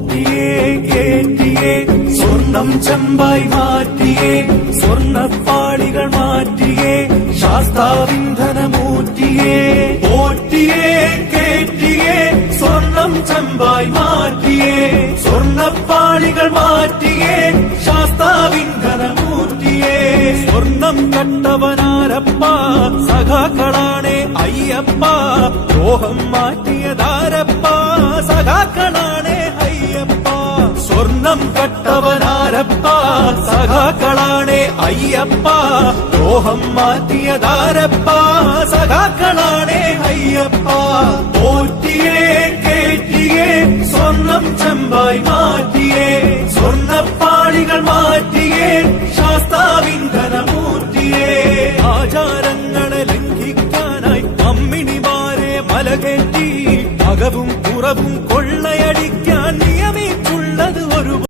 പോറ്റിയേ കേറ്റിയേ സ്വർണം ചെമ്പായി മാറ്റിയേ സ്വർണപ്പാളികൾ മാറ്റിയേ ശാസ്താവിന്ധനമൂറ്റിയേ പോറ്റിയേ കേറ്റിയേ സ്വർണം ചെമ്പായി മാറ്റിയേ സ്വർണപ്പാളികൾ മാറ്റിയേ ശാസ്താവിന്ധനമൂറ്റിയേ സ്വർണം കണ്ടവനാരപ്പ സഖാക്കളാണേ അയ്യപ്പ ദ്രോഹം മാറ്റിയതാരപ്പ സഖാക്കളാണേ അയ്യപ്പ സ്വർണം കട്ടവനാരപ്പ സഖാക്കളാണേ അയ്യപ്പ ദ്രോഹം മാറ്റിയതാരപ്പ സഖാക്കളാണേ അയ്യപ്പ പോറ്റിയേ കേറ്റിയേ സ്വർണം ചെമ്പായി മാറ്റിയേ സ്വർണപ്പാളികൾ മാറ്റിയേ ശാസ്താവിന്ധനമൂർത്തിയേ ആചാരങ്ങളെ ലംഘിക്കാനായി അമ്മിണിമാരെ മലകേറ്റി അകവും പുറവും കൊള്ളയ